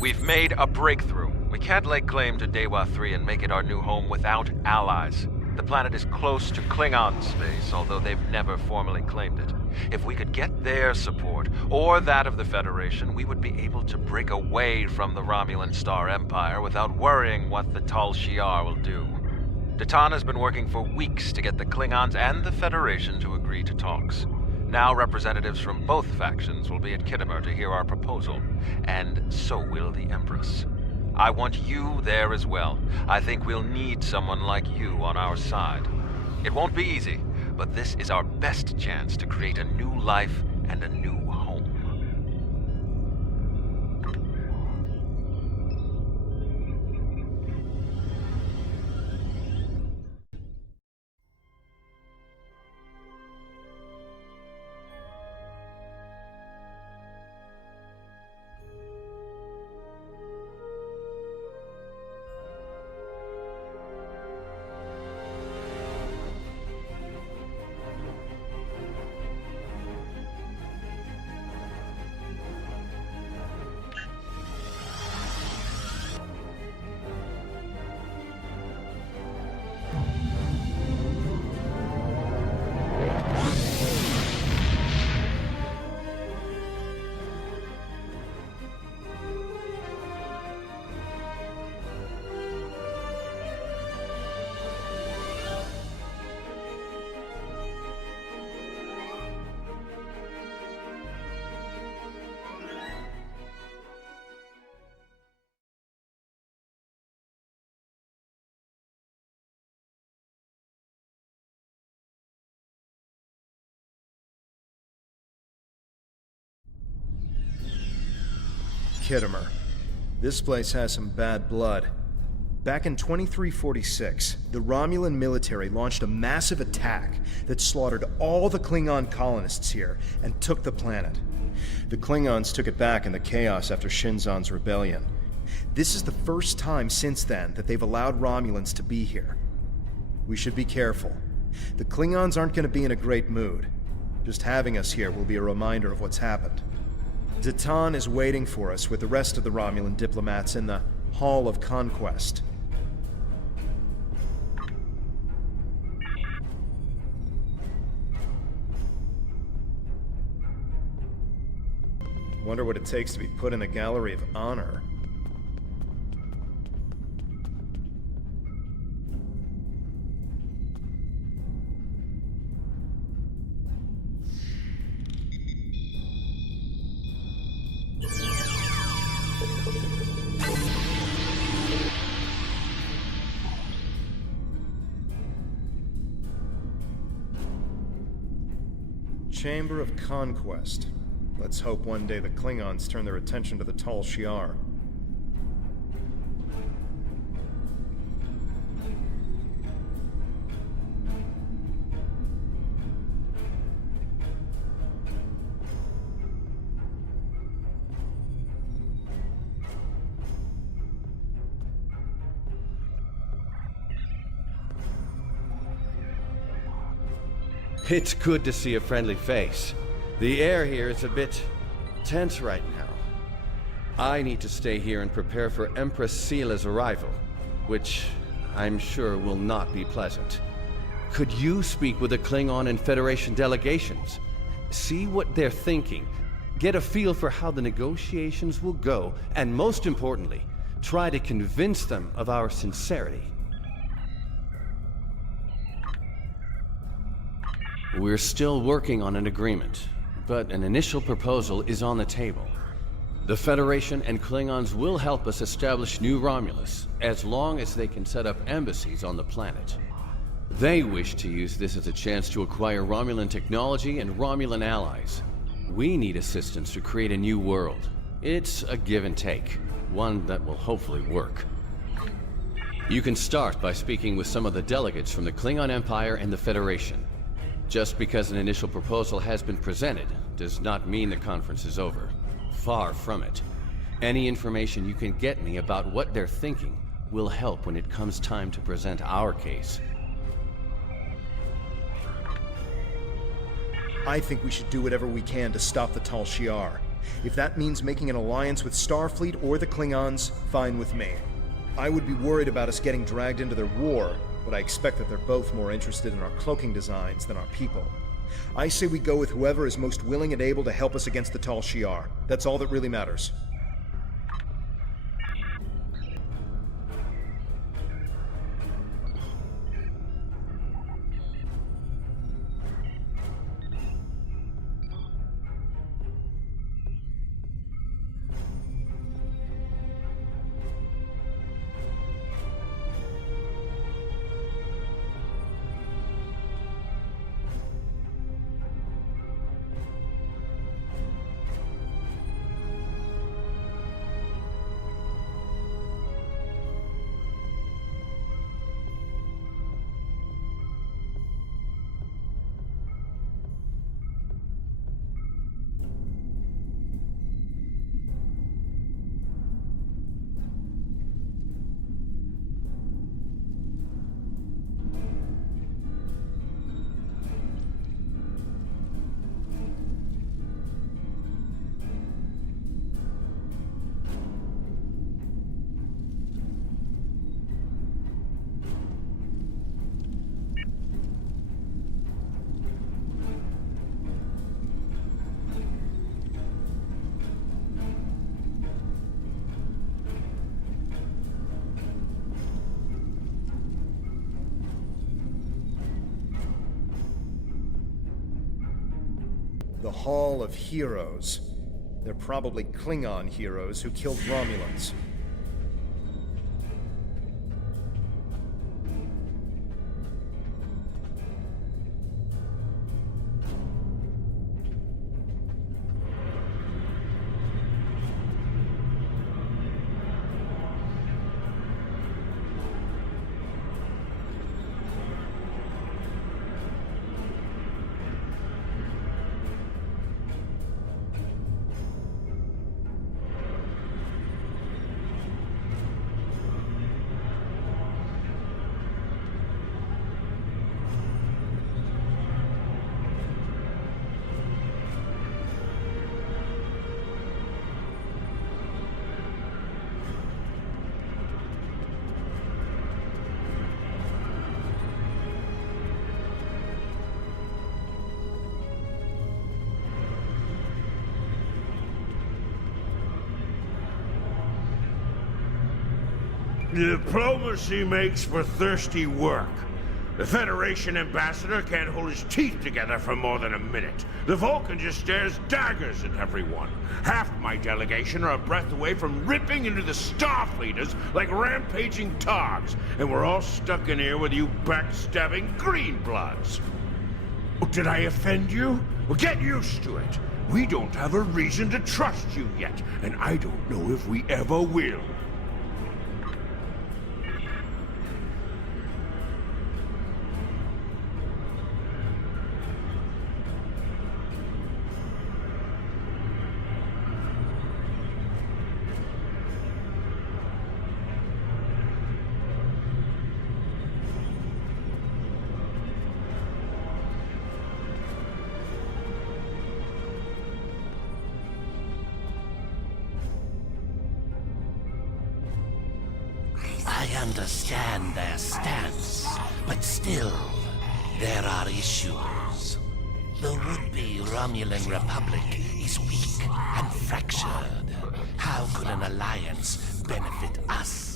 We've made a breakthrough. We can't lay claim to Dewa 3 and make it our new home without allies. The planet is close to Klingon space, although they've never formally claimed it. If we could get their support, or that of the Federation, we would be able to break away from the Romulan Star Empire without worrying what the Tal Shiar will do. T'Nae has been working for weeks to get the Klingons and the Federation to agree to talks. Now representatives from both factions will be at Khitomer to hear our proposal, and so will the Empress. I want you there as well. I think we'll need someone like you on our side. It won't be easy, but this is our best chance to create a new life and a new home. Khitomer. This place has some bad blood. Back in 2346, the Romulan military launched a massive attack that slaughtered all the Klingon colonists here and took the planet. The Klingons took it back in the chaos after Shinzon's rebellion. This is the first time since then that they've allowed Romulans to be here. We should be careful. The Klingons aren't going to be in a great mood. Just having us here will be a reminder of what's happened. T'Nae is waiting for us with the rest of the Romulan diplomats in the Hall of Conquest. Wonder what it takes to be put in the Gallery of Honor. Chamber of Conquest. Let's hope one day the Klingons turn their attention to the Tal Shiar. It's good to see a friendly face. The air here is a bit tense right now. I need to stay here and prepare for Empress Seela's arrival, which I'm sure will not be pleasant. Could you speak with the Klingon and Federation delegations? See what they're thinking, get a feel for how the negotiations will go, and most importantly, try to convince them of our sincerity. We're still working on an agreement, but an initial proposal is on the table. The Federation and Klingons will help us establish New Romulus, as long as they can set up embassies on the planet. They wish to use this as a chance to acquire Romulan technology and Romulan allies. We need assistance to create a new world. It's a give and take, one that will hopefully work. You can start by speaking with some of the delegates from the Klingon Empire and the Federation. Just because an initial proposal has been presented does not mean the conference is over. Far from it. Any information you can get me about what they're thinking will help when it comes time to present our case. I think we should do whatever we can to stop the Tal Shiar. If that means making an alliance with Starfleet or the Klingons, fine with me. I would be worried about us getting dragged into their war, but I expect that they're both more interested in our cloaking designs than our people. I say we go with whoever is most willing and able to help us against the Tal Shiar. That's all that really matters. The Hall of Heroes. They're probably Klingon heroes who killed Romulans. Diplomacy makes for thirsty work. The Federation ambassador can't hold his teeth together for more than a minute. The Vulcan just stares daggers at everyone. Half my delegation are a breath away from ripping into the Starfleeters like rampaging togs, and we're all stuck in here with you backstabbing greenbloods. Oh, did I offend you? Well, get used to it. We don't have a reason to trust you yet, and I don't know if we ever will. I understand their stance, but still, there are issues. The would-be Romulan Republic is weak and fractured. How could an alliance benefit us?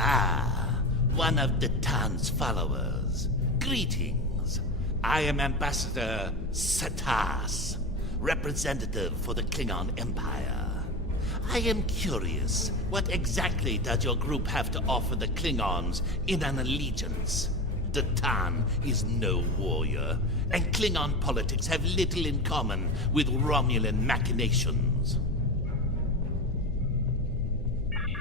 Ah, one of the Tan's followers. Greetings. I am Ambassador Satas, representative for the Klingon Empire. I am curious, what exactly does your group have to offer the Klingons in an allegiance? The Tan is no warrior, and Klingon politics have little in common with Romulan machinations.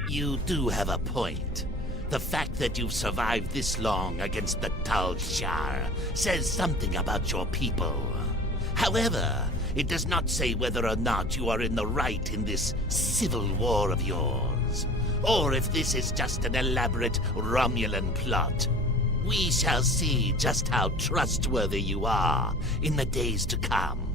You do have a point. The fact that you've survived this long against the Tal Shiar says something about your people. However, It does not say whether or not you are in the right in this civil war of yours, or if this is just an elaborate Romulan plot. We shall see just how trustworthy you are in the days to come.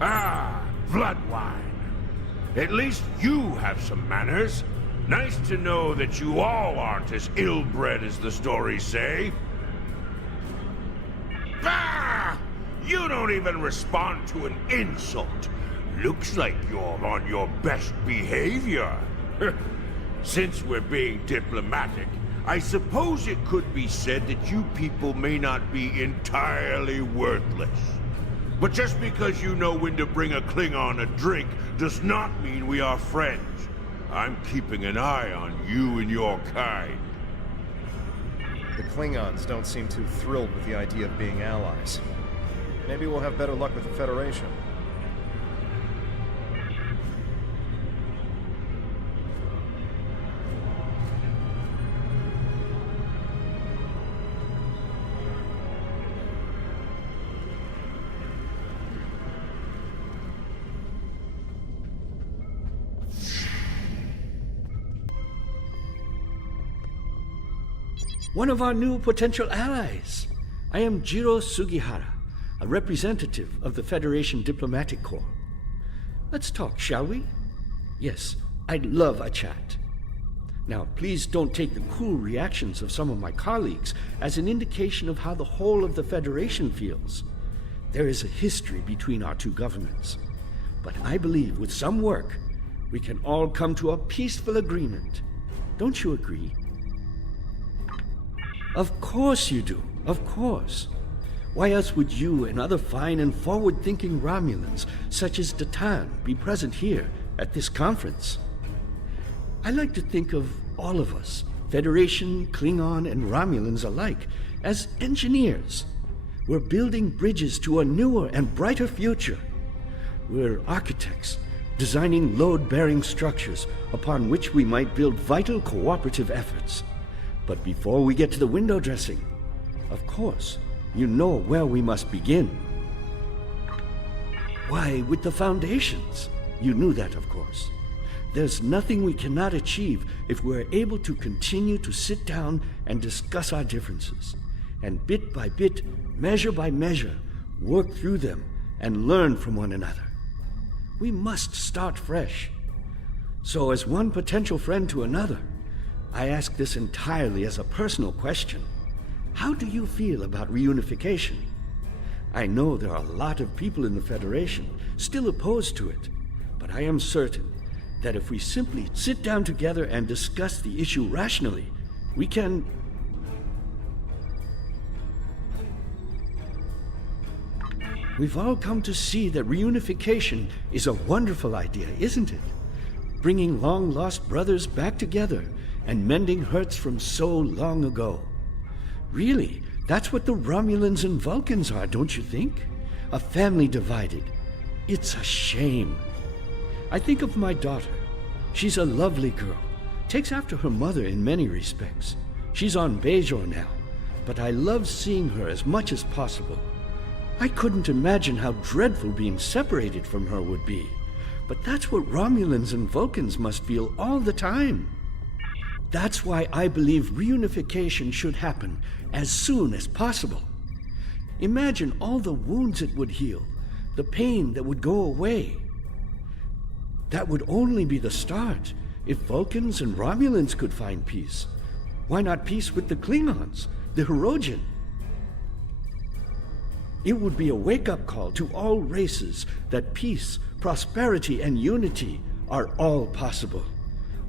Ah, blood wine. At least you have some manners. Nice to know that you all aren't as ill-bred as the stories say. Bah! You don't even respond to an insult. Looks like you're on your best behavior. Since we're being diplomatic, I suppose it could be said that you people may not be entirely worthless. But just because you know when to bring a Klingon a drink does not mean we are friends. I'm keeping an eye on you and your kind. The Klingons don't seem too thrilled with the idea of being allies. Maybe we'll have better luck with the Federation. One of our new potential allies. I am Jiro Sugihara, a representative of the Federation Diplomatic Corps. Let's talk, shall we? Yes, I'd love a chat. Now, please don't take the cool reactions of some of my colleagues as an indication of how the whole of the Federation feels. There is a history between our two governments. But I believe with some work, we can all come to a peaceful agreement. Don't you agree? Of course you do, of course. Why else would you and other fine and forward-thinking Romulans, such as T'Nae, be present here at this conference? I like to think of all of us, Federation, Klingon, and Romulans alike, as engineers. We're building bridges to a newer and brighter future. We're architects, designing load-bearing structures upon which we might build vital cooperative efforts. But before we get to the window dressing, of course, you know where we must begin. Why, with the foundations. You knew that, of course. There's nothing we cannot achieve if we're able to continue to sit down and discuss our differences, and bit by bit, measure by measure, work through them and learn from one another. We must start fresh. So as one potential friend to another, I ask this entirely as a personal question. How do you feel about reunification? I know there are a lot of people in the Federation still opposed to it, but I am certain that if we simply sit down together and discuss the issue rationally, we can... We've all come to see that reunification is a wonderful idea, isn't it? Bringing long-lost brothers back together and mending hurts from so long ago. Really, that's what the Romulans and Vulcans are, don't you think? A family divided. It's a shame. I think of my daughter. She's a lovely girl, takes after her mother in many respects. She's on Bajor now, but I love seeing her as much as possible. I couldn't imagine how dreadful being separated from her would be, but that's what Romulans and Vulcans must feel all the time. That's why I believe reunification should happen as soon as possible. Imagine all the wounds it would heal, the pain that would go away. That would only be the start. If Vulcans and Romulans could find peace, why not peace with the Klingons, the Hirogen? It would be a wake-up call to all races that peace, prosperity, and unity are all possible.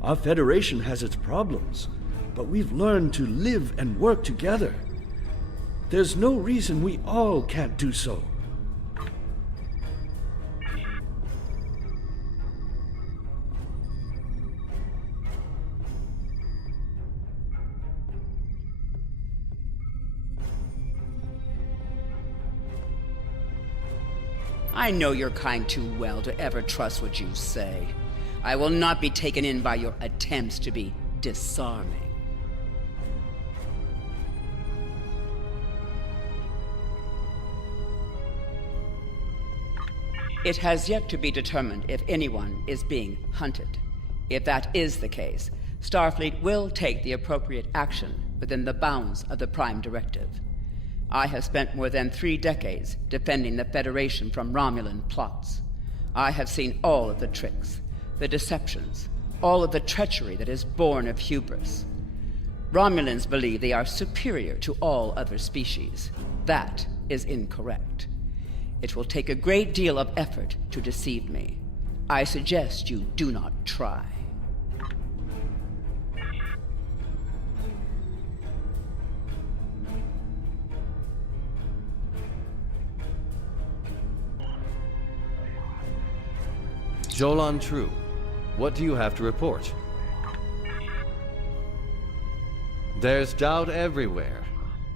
Our Federation has its problems, but we've learned to live and work together. There's no reason we all can't do so. I know your kind too well to ever trust what you say. I will not be taken in by your attempts to be disarming. It has yet to be determined if anyone is being hunted. If that is the case, Starfleet will take the appropriate action within the bounds of the Prime Directive. I have spent more than 3 decades defending the Federation from Romulan plots. I have seen all of the tricks, the deceptions, all of the treachery that is born of hubris. Romulans believe they are superior to all other species. That is incorrect. It will take a great deal of effort to deceive me. I suggest you do not try. Jolan True, what do you have to report? There's doubt everywhere.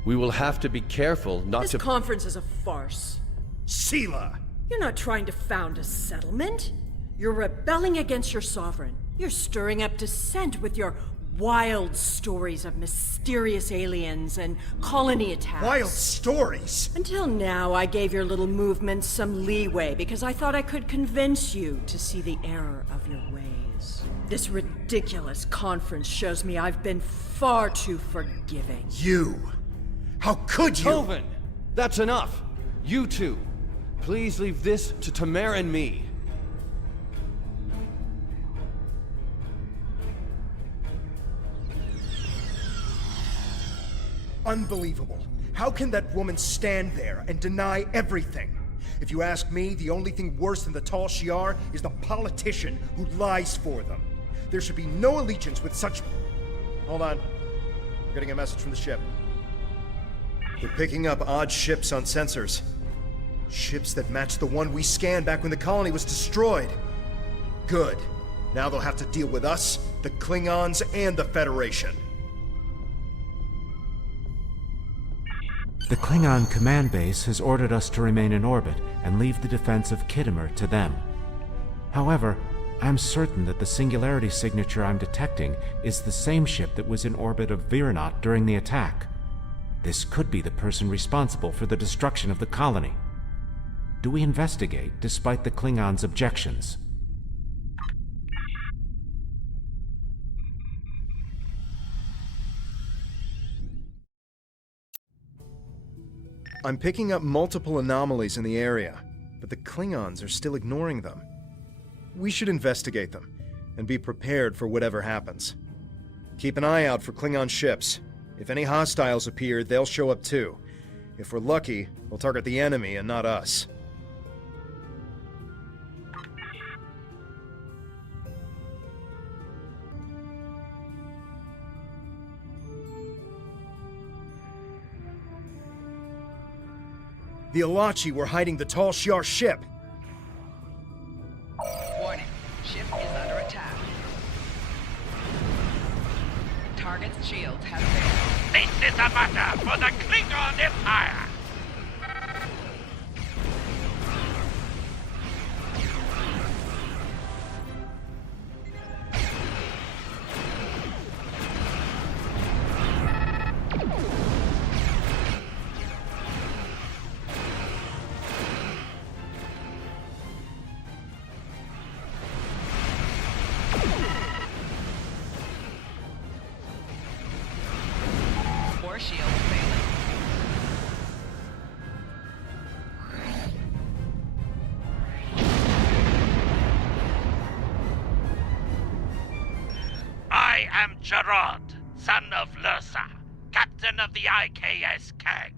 We will have to be careful not This conference is a farce. Sela! You're not trying to found a settlement. You're rebelling against your sovereign. You're stirring up dissent with your wild stories of mysterious aliens and colony attacks. Wild stories? Until now, I gave your little movement some leeway because I thought I could convince you to see the error of your ways. This ridiculous conference shows me I've been far too forgiving. You! How could you? Hoven! That's enough! You two! Please leave this to Temer and me. Unbelievable. How can that woman stand there and deny everything? If you ask me, the only thing worse than the Tal Shiar is the politician who lies for them. There should be no allegiance with such... Hold on. I'm getting a message from the ship. They're picking up odd ships on sensors. Ships that match the one we scanned back when the colony was destroyed. Good. Now they'll have to deal with us, the Klingons, and the Federation. The Klingon command base has ordered us to remain in orbit and leave the defense of Khitomer to them. However, I'm certain that the singularity signature I'm detecting is the same ship that was in orbit of Viranot during the attack. This could be the person responsible for the destruction of the colony. Do we investigate despite the Klingons' objections? I'm picking up multiple anomalies in the area, but the Klingons are still ignoring them. We should investigate them, and be prepared for whatever happens. Keep an eye out for Klingon ships. If any hostiles appear, they'll show up too. If we're lucky, we'll target the enemy and not us. The Alachi were hiding the Tal Shiar ship. Warning. Ship is under attack. Target's shields have failed. This is a matter for the Klingon Empire! Shields failing. I am Gerard, son of Lursa, captain of the IKS Kang.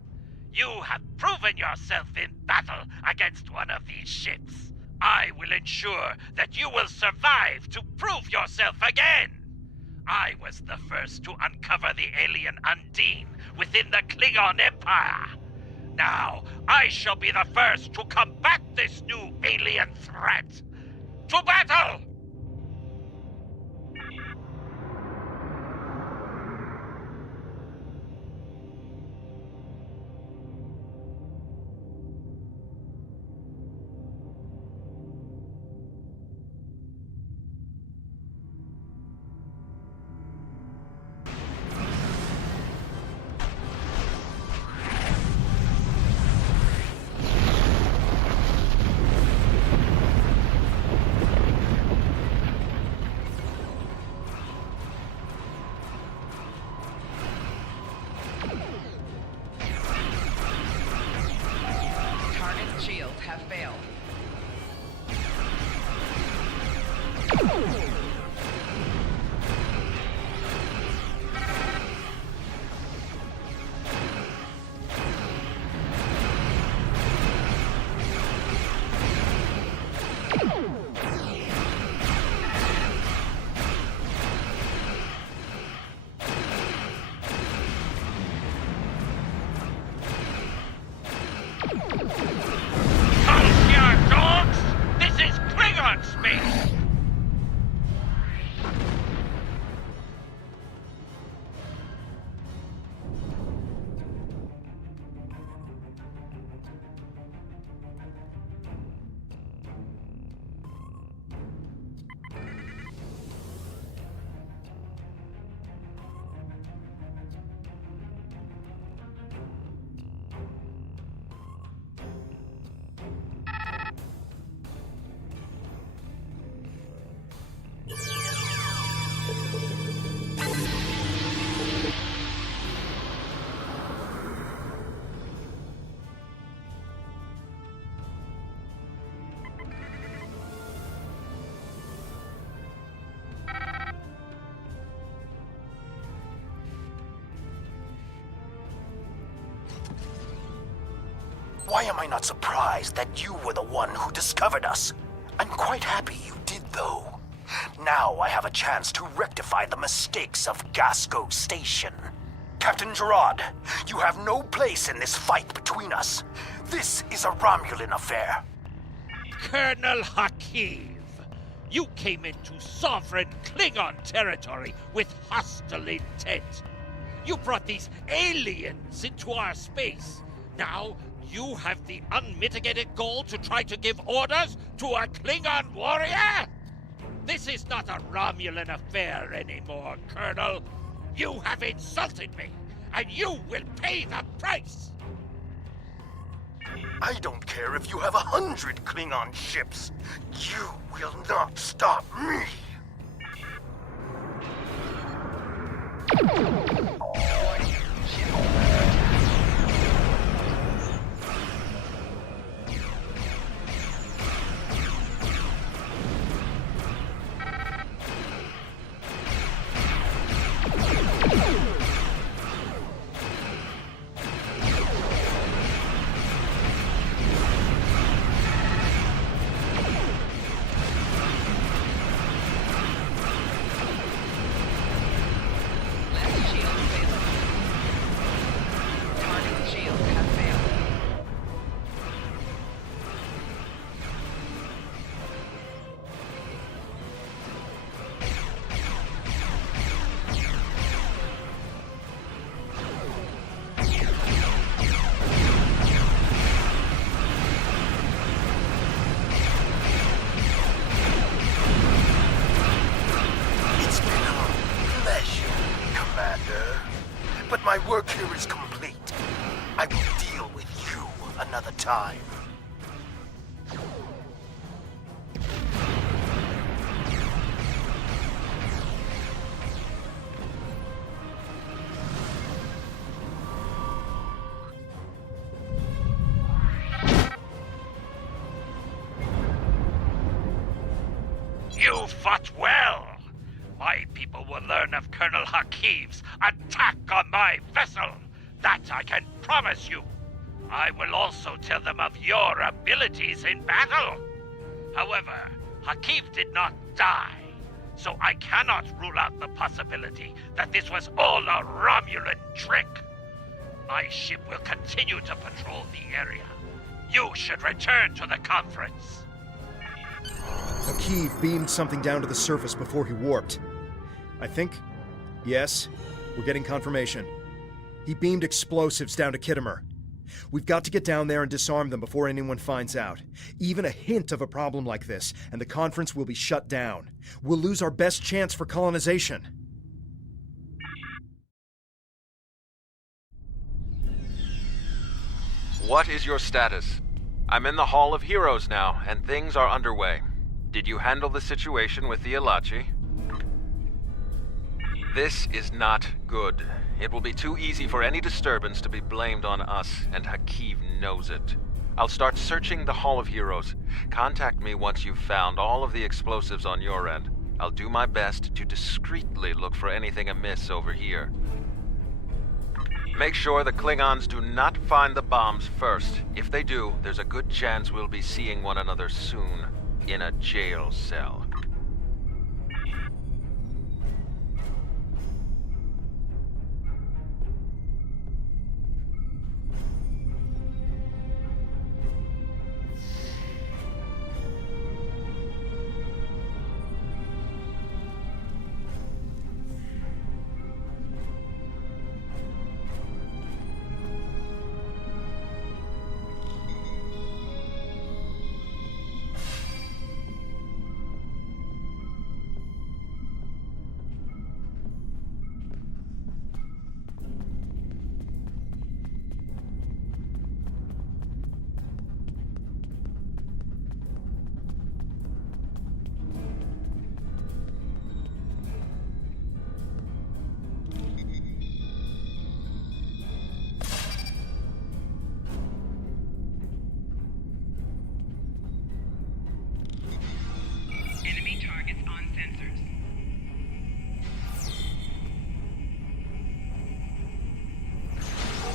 You have proven yourself in battle against one of these ships. I will ensure that you will survive to prove yourself again. was the first to uncover the alien Undine within the Klingon Empire. Now, I shall be the first to combat this new alien threat. To battle! Why am I not surprised that you were the one who discovered us? I'm quite happy you did, though. Now I have a chance to rectify the mistakes of Gasco Station. Captain Gerard, you have no place in this fight between us. This is a Romulan affair. Colonel Hakiv, you came into sovereign Klingon territory with hostile intent. You brought these aliens into our space. Now, you have the unmitigated goal to try to give orders to a Klingon warrior? This is not a Romulan affair anymore, Colonel. You have insulted me, and you will pay the price! I don't care if you have 100 Klingon ships. You will not stop me! My work here is complete. I will deal with you another time. You fought well. My people will learn of Colonel Hakiv's attack on my vessel. That I can promise you. I will also tell them of your abilities in battle. However, Hakiv did not die, so I cannot rule out the possibility that this was all a Romulan trick. My ship will continue to patrol the area. You should return to the conference. Akiv beamed something down to the surface before he warped. I think... Yes, we're getting confirmation. He beamed explosives down to Khitomer. We've got to get down there and disarm them before anyone finds out. Even a hint of a problem like this, and the conference will be shut down. We'll lose our best chance for colonization. What is your status? I'm in the Hall of Heroes now, and things are underway. Did you handle the situation with the Ilachi? This is not good. It will be too easy for any disturbance to be blamed on us, and Akiv knows it. I'll start searching the Hall of Heroes. Contact me once you've found all of the explosives on your end. I'll do my best to discreetly look for anything amiss over here. Make sure the Klingons do not find the bombs first. If they do, there's a good chance we'll be seeing one another soon, in a jail cell. Enemy targets on sensors.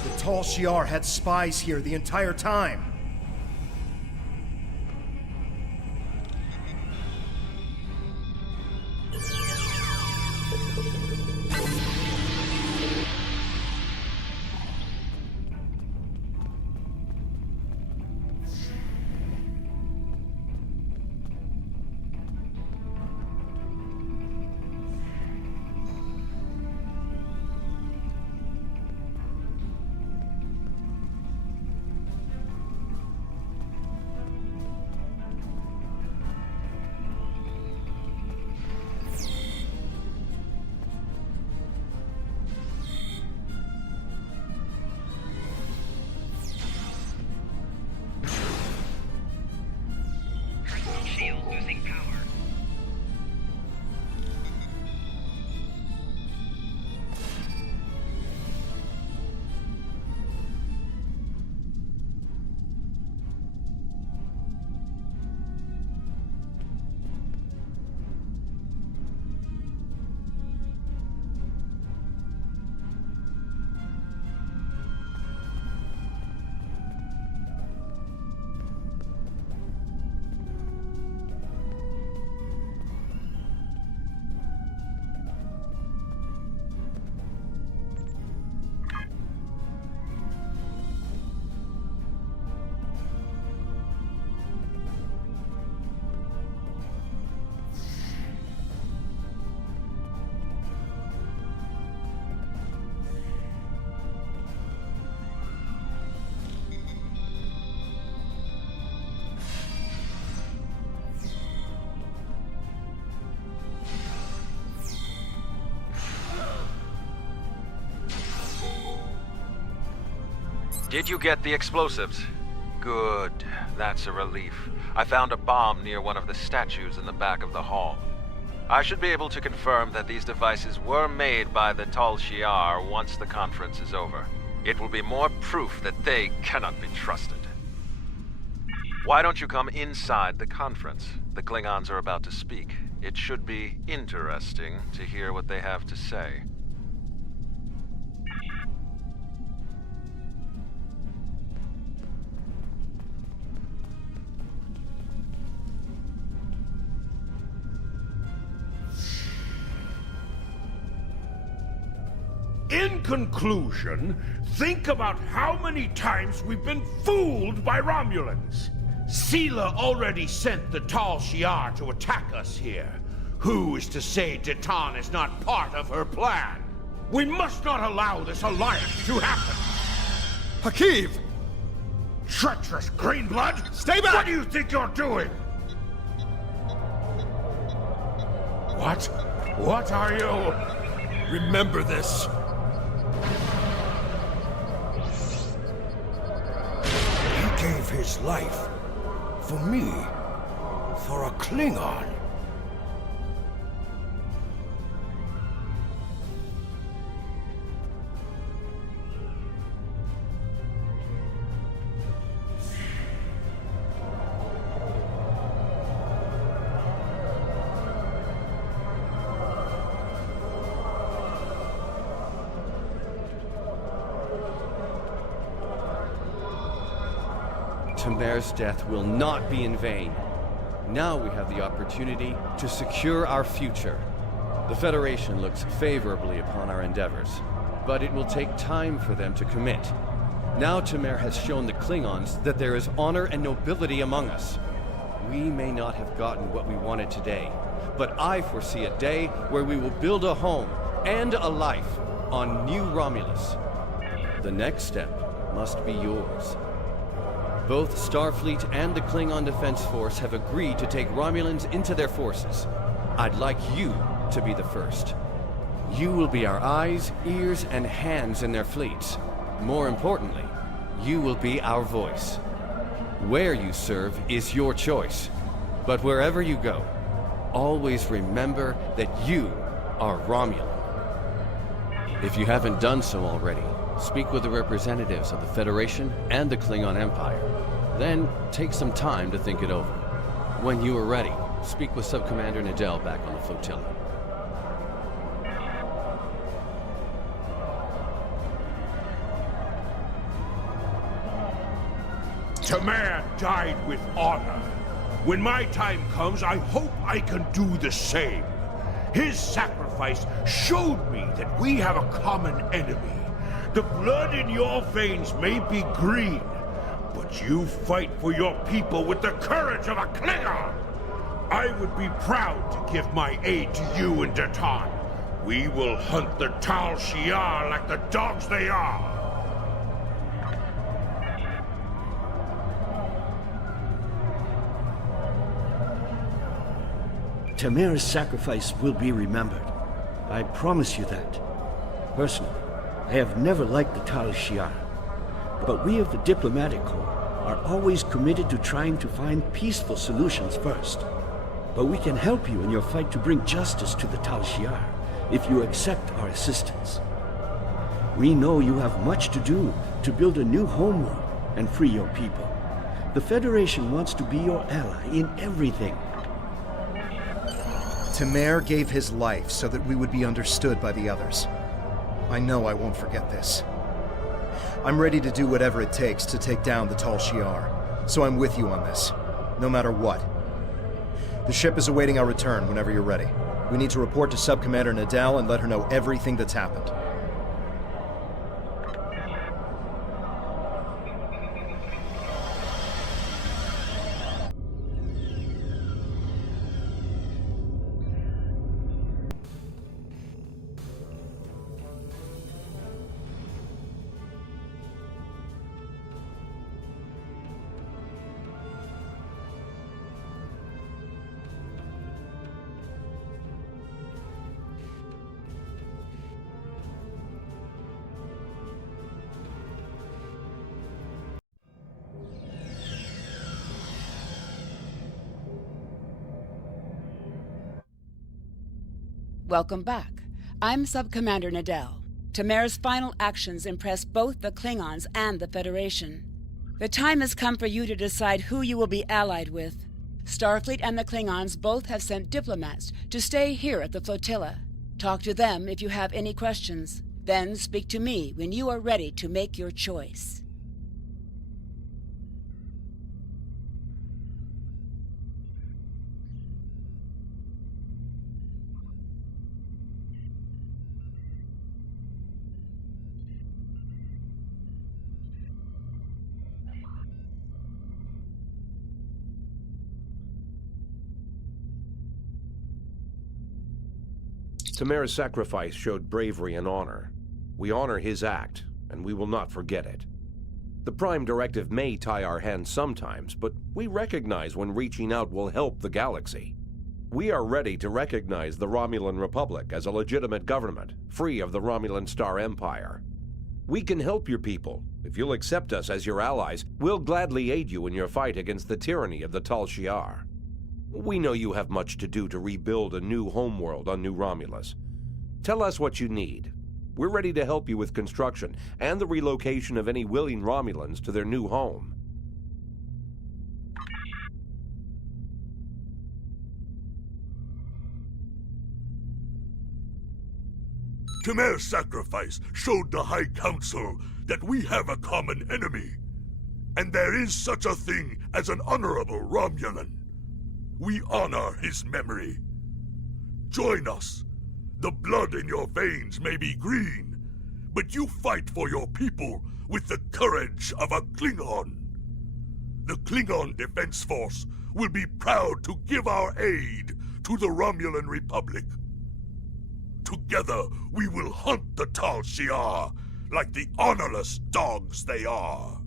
The Tal Shiar had spies here the entire time. Shield losing power. Did you get the explosives? Good. That's a relief. I found a bomb near one of the statues in the back of the hall. I should be able to confirm that these devices were made by the Tal Shiar once the conference is over. It will be more proof that they cannot be trusted. Why don't you come inside the conference? The Klingons are about to speak. It should be interesting to hear what they have to say. In conclusion, think about how many times we've been fooled by Romulans. Sela already sent the Tal Shiar to attack us here. Who is to say Titan is not part of her plan? We must not allow this alliance to happen. Hakiv! Treacherous Greenblood! Stay back! What do you think you're doing? What? What are you? Remember this. He gave his life. For me. For a Klingon. Temer's death will not be in vain. Now we have the opportunity to secure our future. The Federation looks favorably upon our endeavors, but it will take time for them to commit. Now Temer has shown the Klingons that there is honor and nobility among us. We may not have gotten what we wanted today, but I foresee a day where we will build a home and a life on New Romulus. The next step must be yours. Both Starfleet and the Klingon Defense Force have agreed to take Romulans into their forces. I'd like you to be the first. You will be our eyes, ears, and hands in their fleets. More importantly, you will be our voice. Where you serve is your choice. But wherever you go, always remember that you are Romulan. If you haven't done so already, speak with the representatives of the Federation and the Klingon Empire. Then, take some time to think it over. When you are ready, speak with Subcommander Nadell back on the Flotilla. Temer died with honor. When my time comes, I hope I can do the same. His sacrifice showed me that we have a common enemy. The blood in your veins may be green, but you fight for your people with the courage of a Klingon. I would be proud to give my aid to you and Titan. We will hunt the Tal Shiar like the dogs they are. Temer's sacrifice will be remembered. I promise you that. Personally, I have never liked the Tal Shiar, but we of the Diplomatic Corps are always committed to trying to find peaceful solutions first. But we can help you in your fight to bring justice to the Tal Shiar, if you accept our assistance. We know you have much to do to build a new homeworld and free your people. The Federation wants to be your ally in everything. Temer gave his life so that we would be understood by the others. I know I won't forget this. I'm ready to do whatever it takes to take down the Tal Shiar, so I'm with you on this, no matter what. The ship is awaiting our return whenever you're ready. We need to report to Subcommander Nadell and let her know everything that's happened. Welcome back. I'm Subcommander Nadell. Temer's final actions impressed both the Klingons and the Federation. The time has come for you to decide who you will be allied with. Starfleet and the Klingons both have sent diplomats to stay here at the Flotilla. Talk to them if you have any questions. Then speak to me when you are ready to make your choice. Temer's sacrifice showed bravery and honor. We honor his act, and we will not forget it. The Prime Directive may tie our hands sometimes, but we recognize when reaching out will help the galaxy. We are ready to recognize the Romulan Republic as a legitimate government, free of the Romulan Star Empire. We can help your people. If you'll accept us as your allies, we'll gladly aid you in your fight against the tyranny of the Tal Shiar. We know you have much to do to rebuild a new homeworld on New Romulus. Tell us what you need. We're ready to help you with construction and the relocation of any willing Romulans to their new home. Temer's sacrifice showed the High Council that we have a common enemy. And there is such a thing as an honorable Romulan. We honor his memory. Join us. The blood in your veins may be green, but you fight for your people with the courage of a Klingon. The Klingon Defense Force will be proud to give our aid to the Romulan Republic. Together, we will hunt the Tal Shiar like the honorless dogs they are.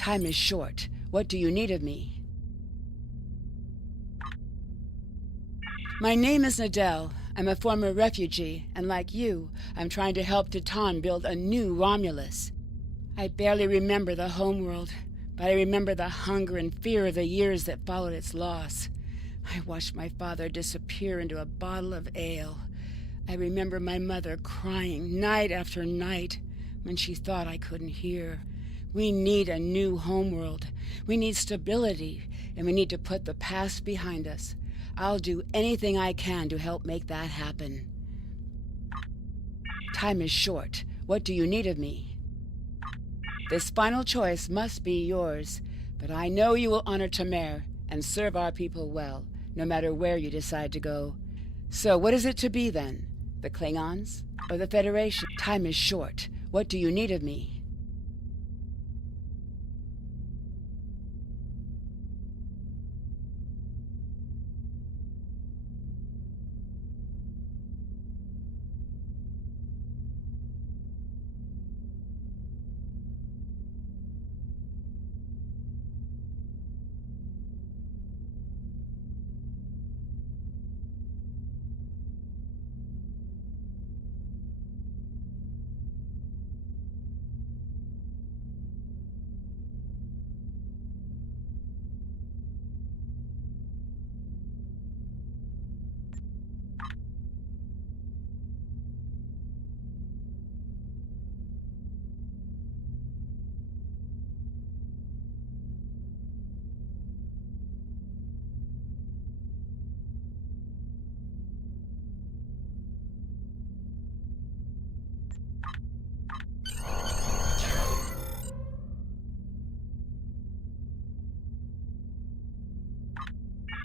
Time is short. What do you need of me? My name is Nadell. I'm a former refugee, and like you, I'm trying to help Titan build a new Romulus. I barely remember the homeworld, but I remember the hunger and fear of the years that followed its loss. I watched my father disappear into a bottle of ale. I remember my mother crying night after night when she thought I couldn't hear. We need a new homeworld. We need stability, and we need to put the past behind us. I'll do anything I can to help make that happen. Time is short. What do you need of me? This final choice must be yours, but I know you will honor Temer and serve our people well, no matter where you decide to go. So what is it to be then? The Klingons or the Federation? Time is short. What do you need of me?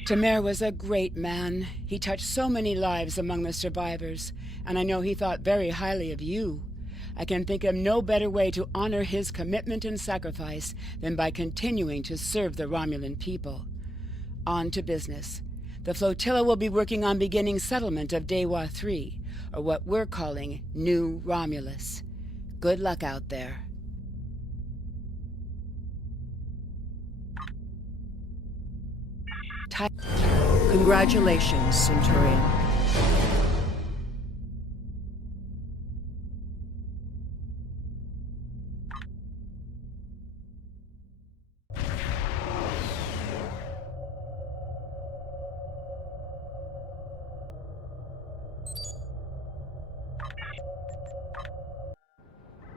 Temer was a great man. He touched so many lives among the survivors, and I know he thought very highly of you. I can think of no better way to honor his commitment and sacrifice than by continuing to serve the Romulan people. On to business. The Flotilla will be working on beginning settlement of Dewa 3, or what we're calling New Romulus. Good luck out there. Congratulations, Centurion.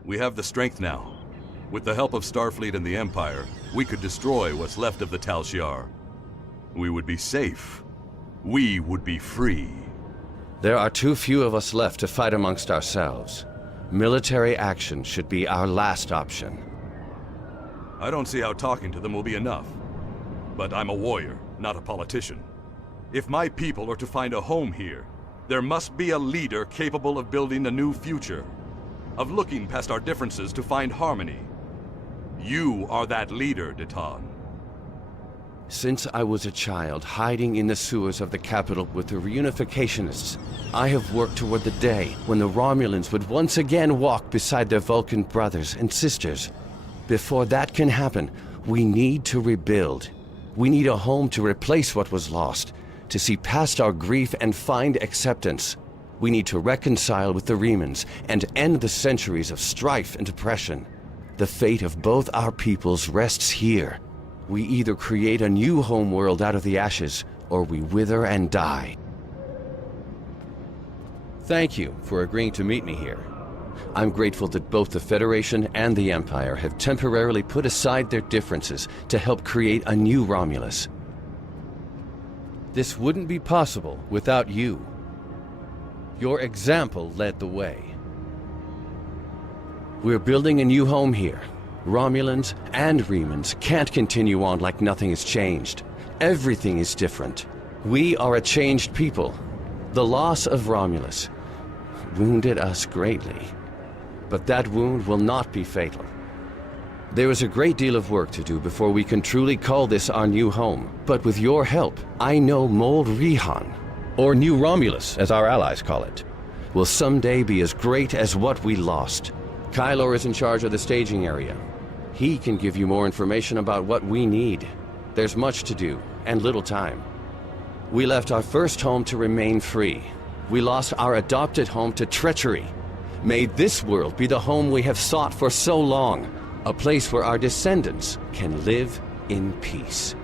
We have the strength now. With the help of Starfleet and the Empire, we could destroy what's left of the Tal Shiar. We would be safe. We would be free. There are too few of us left to fight amongst ourselves. Military action should be our last option. I don't see how talking to them will be enough. But I'm a warrior, not a politician. If my people are to find a home here, there must be a leader capable of building a new future. of looking past our differences to find harmony. You are that leader, T'Nae. Since I was a child hiding in the sewers of the capital with the reunificationists, I have worked toward the day when the Romulans would once again walk beside their Vulcan brothers and sisters. Before that can happen, we need to rebuild. We need a home to replace what was lost, to see past our grief and find acceptance. We need to reconcile with the Remans and end the centuries of strife and oppression. The fate of both our peoples rests here. We either create a new homeworld out of the ashes, or we wither and die. Thank you for agreeing to meet me here. I'm grateful that both the Federation and the Empire have temporarily put aside their differences to help create a new Romulus. This wouldn't be possible without you. Your example led the way. We're building a new home here. Romulans and Remans can't continue on like nothing has changed. Everything is different. We are a changed people. The loss of Romulus wounded us greatly. But that wound will not be fatal. There is a great deal of work to do before we can truly call this our new home. But with your help, I know Mold Rihan, or New Romulus, as our allies call it, will someday be as great as what we lost. Kylor is in charge of the staging area. He can give you more information about what we need. There's much to do, and little time. We left our first home to remain free. We lost our adopted home to treachery. May this world be the home we have sought for so long, a place where our descendants can live in peace.